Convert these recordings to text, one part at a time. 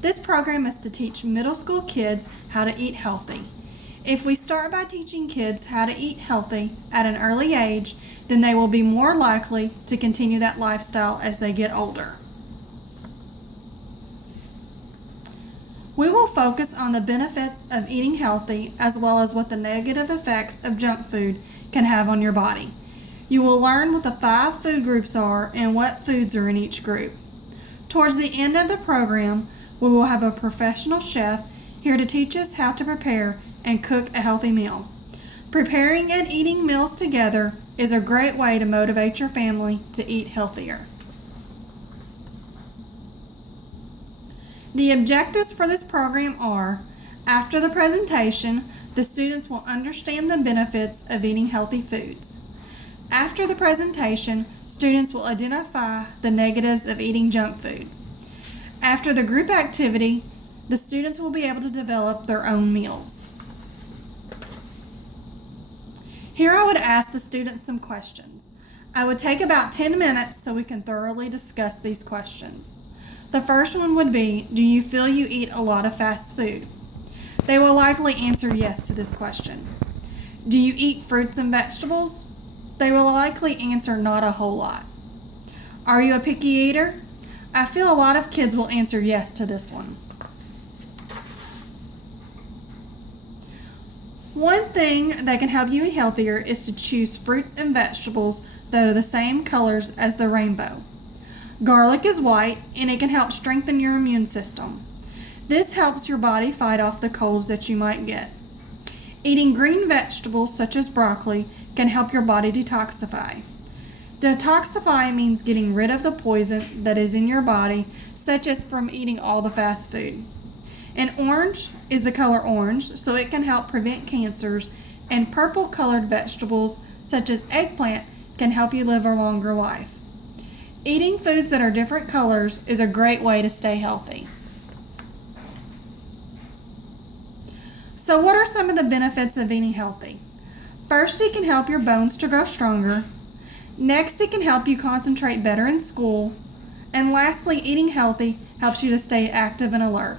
This program is to teach middle school kids how to eat healthy. If we start by teaching kids how to eat healthy at an early age, then they will be more likely to continue that lifestyle as they get older. We will focus on the benefits of eating healthy as well as what the negative effects of junk food can have on your body. You will learn what the 5 food groups are and what foods are in each group. Towards the end of the program, we will have a professional chef here to teach us how to prepare and cook a healthy meal. Preparing and eating meals together is a great way to motivate your family to eat healthier. The objectives for this program are: after the presentation, the students will understand the benefits of eating healthy foods. After the presentation, students will identify the negatives of eating junk food. After the group activity, the students will be able to develop their own meals. Here I would ask the students some questions. I would take about 10 minutes so we can thoroughly discuss these questions. The first one would be, do you feel you eat a lot of fast food? They will likely answer yes to this question. Do you eat fruits and vegetables? They will likely answer not a whole lot. Are you a picky eater? I feel a lot of kids will answer yes to this one. One thing that can help you eat healthier is to choose fruits and vegetables that are the same colors as the rainbow. Garlic is white and it can help strengthen your immune system. This helps your body fight off the colds that you might get. Eating green vegetables such as broccoli can help your body detoxify. Detoxify means getting rid of the poison that is in your body, such as from eating all the fast food. And orange is the color orange, so it can help prevent cancers, and purple colored vegetables such as eggplant can help you live a longer life. Eating foods that are different colors is a great way to stay healthy. So what are some of the benefits of eating healthy? First, it can help your bones to grow stronger. Next, it can help you concentrate better in school. And lastly, eating healthy helps you to stay active and alert.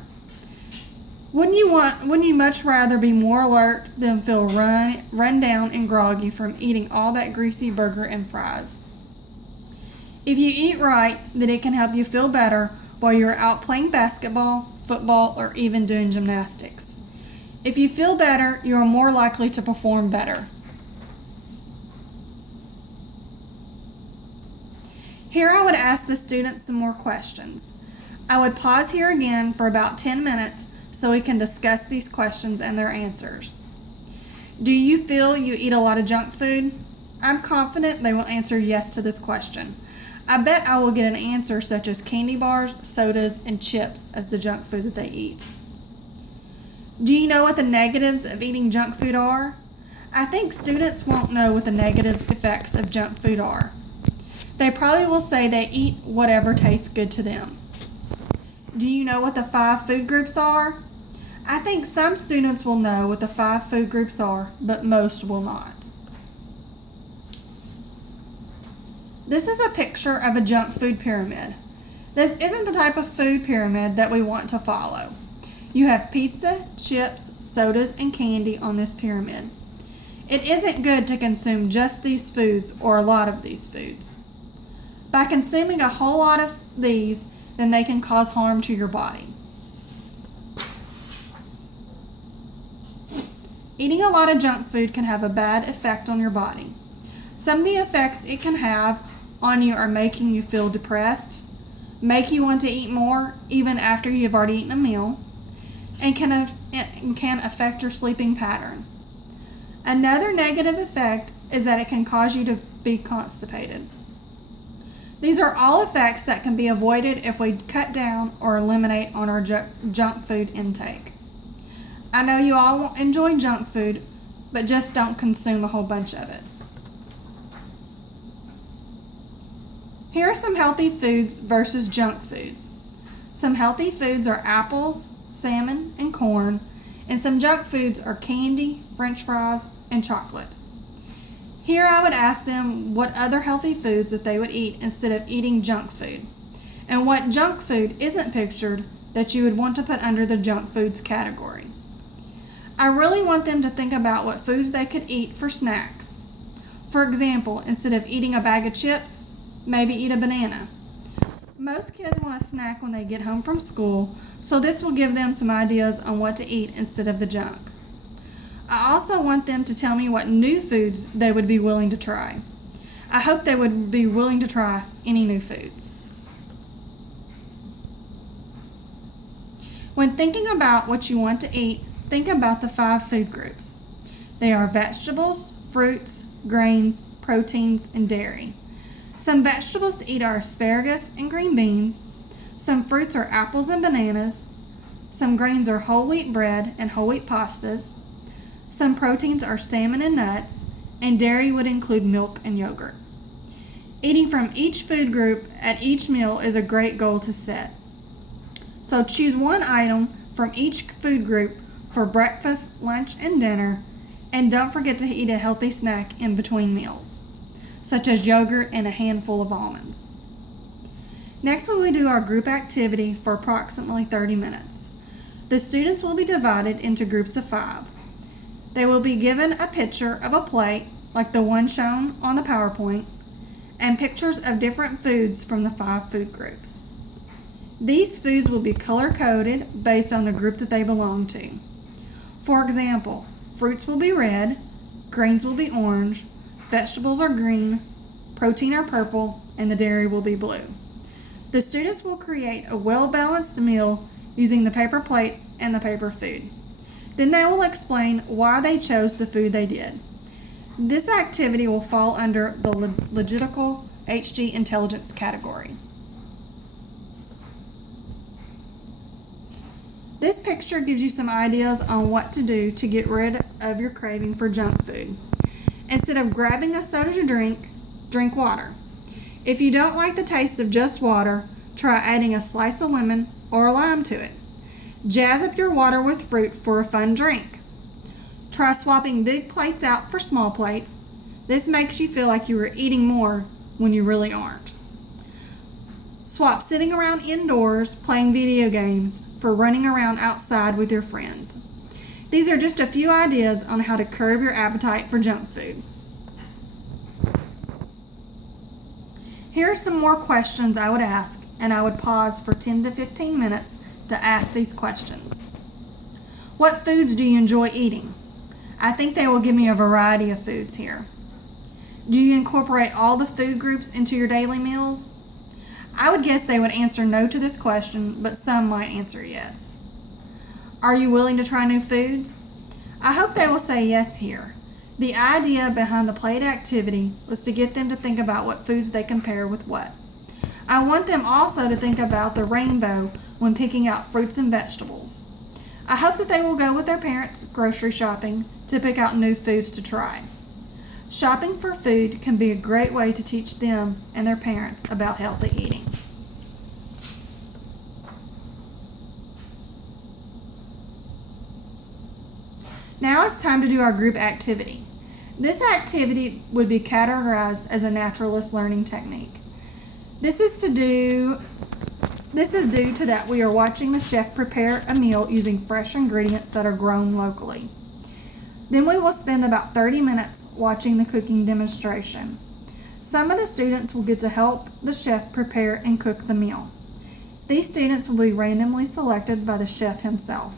Wouldn't you much rather be more alert than feel run down and groggy from eating all that greasy burger and fries? If you eat right, then it can help you feel better while you're out playing basketball, football, or even doing gymnastics. If you feel better, you are more likely to perform better. Here I would ask the students some more questions. I would pause here again for about 10 minutes so we can discuss these questions and their answers. Do you feel you eat a lot of junk food? I'm confident they will answer yes to this question. I bet I will get an answer such as candy bars, sodas, and chips as the junk food that they eat. Do you know what the negatives of eating junk food are? I think students won't know what the negative effects of junk food are. They probably will say they eat whatever tastes good to them. Do you know what the 5 food groups are? I think some students will know what the 5 food groups are, but most will not. This is a picture of a junk food pyramid. This isn't the type of food pyramid that we want to follow. You have pizza, chips, sodas, and candy on this pyramid. It isn't good to consume just these foods or a lot of these foods. By consuming a whole lot of these, then they can cause harm to your body. Eating a lot of junk food can have a bad effect on your body. Some of the effects it can have on you are making you feel depressed, make you want to eat more even after you've already eaten a meal, and can affect your sleeping pattern. Another negative effect is that it can cause you to be constipated. These are all effects that can be avoided if we cut down or eliminate on our junk food intake. I know you all enjoy junk food, but just don't consume a whole bunch of it. Here are some healthy foods versus junk foods. Some healthy foods are apples, salmon, and corn, and some junk foods are candy, french fries, and chocolate. Here I would ask them what other healthy foods that they would eat instead of eating junk food, and what junk food isn't pictured that you would want to put under the junk foods category. I really want them to think about what foods they could eat for snacks. For example, instead of eating a bag of chips, maybe eat a banana. Most kids want a snack when they get home from school, so this will give them some ideas on what to eat instead of the junk. I also want them to tell me what new foods they would be willing to try. I hope they would be willing to try any new foods. When thinking about what you want to eat, think about the 5 food groups. They are vegetables, fruits, grains, proteins, and dairy. Some vegetables to eat are asparagus and green beans. Some fruits are apples and bananas. Some grains are whole wheat bread and whole wheat pastas. Some proteins are salmon and nuts, and dairy would include milk and yogurt. Eating from each food group at each meal is a great goal to set. So choose one item from each food group for breakfast, lunch, and dinner, and don't forget to eat a healthy snack in between meals, such as yogurt and a handful of almonds. Next, we will do our group activity for approximately 30 minutes. The students will be divided into groups of 5. They will be given a picture of a plate, like the one shown on the PowerPoint, and pictures of different foods from the 5 food groups. These foods will be color-coded based on the group that they belong to. For example, fruits will be red, grains will be orange, vegetables are green, protein are purple, and the dairy will be blue. The students will create a well-balanced meal using the paper plates and the paper food. Then they will explain why they chose the food they did. This activity will fall under the logical HG intelligence category. This picture gives you some ideas on what to do to get rid of your craving for junk food. Instead of grabbing a soda to drink water. If you don't like the taste of just water, try adding a slice of lemon or a lime to it. Jazz up your water with fruit for a fun drink. Try swapping big plates out for small plates. This makes you feel like you are eating more when you really aren't. Swap sitting around indoors playing video games for running around outside with your friends. These are just a few ideas on how to curb your appetite for junk food. Here are some more questions I would ask, and I would pause for 10 to 15 minutes to ask these questions. What foods do you enjoy eating? I think they will give me a variety of foods here. Do you incorporate all the food groups into your daily meals? I would guess they would answer no to this question, but some might answer yes. Are you willing to try new foods? I hope they will say yes here. The idea behind the plate activity was to get them to think about what foods they compare with what. I want them also to think about the rainbow when picking out fruits and vegetables. I hope that they will go with their parents grocery shopping to pick out new foods to try. Shopping for food can be a great way to teach them and their parents about healthy eating. Now it's time to do our group activity. This activity would be categorized as a naturalist learning technique. This is due to that we are watching the chef prepare a meal using fresh ingredients that are grown locally. Then we will spend about 30 minutes watching the cooking demonstration. Some of the students will get to help the chef prepare and cook the meal. These students will be randomly selected by the chef himself.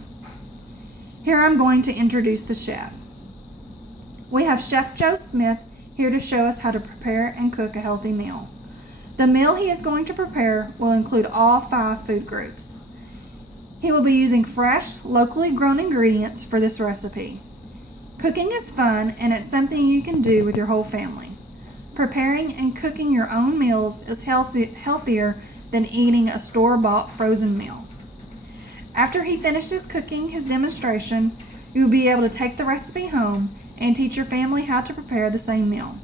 Here I'm going to introduce the chef. We have Chef Joe Smith here to show us how to prepare and cook a healthy meal. The meal he is going to prepare will include all 5 food groups. He will be using fresh, locally grown ingredients for this recipe. Cooking is fun, and it's something you can do with your whole family. Preparing and cooking your own meals is healthier than eating a store-bought frozen meal. After he finishes cooking his demonstration, you will be able to take the recipe home and teach your family how to prepare the same meal.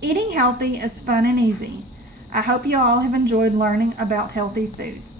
Eating healthy is fun and easy. I hope you all have enjoyed learning about healthy foods.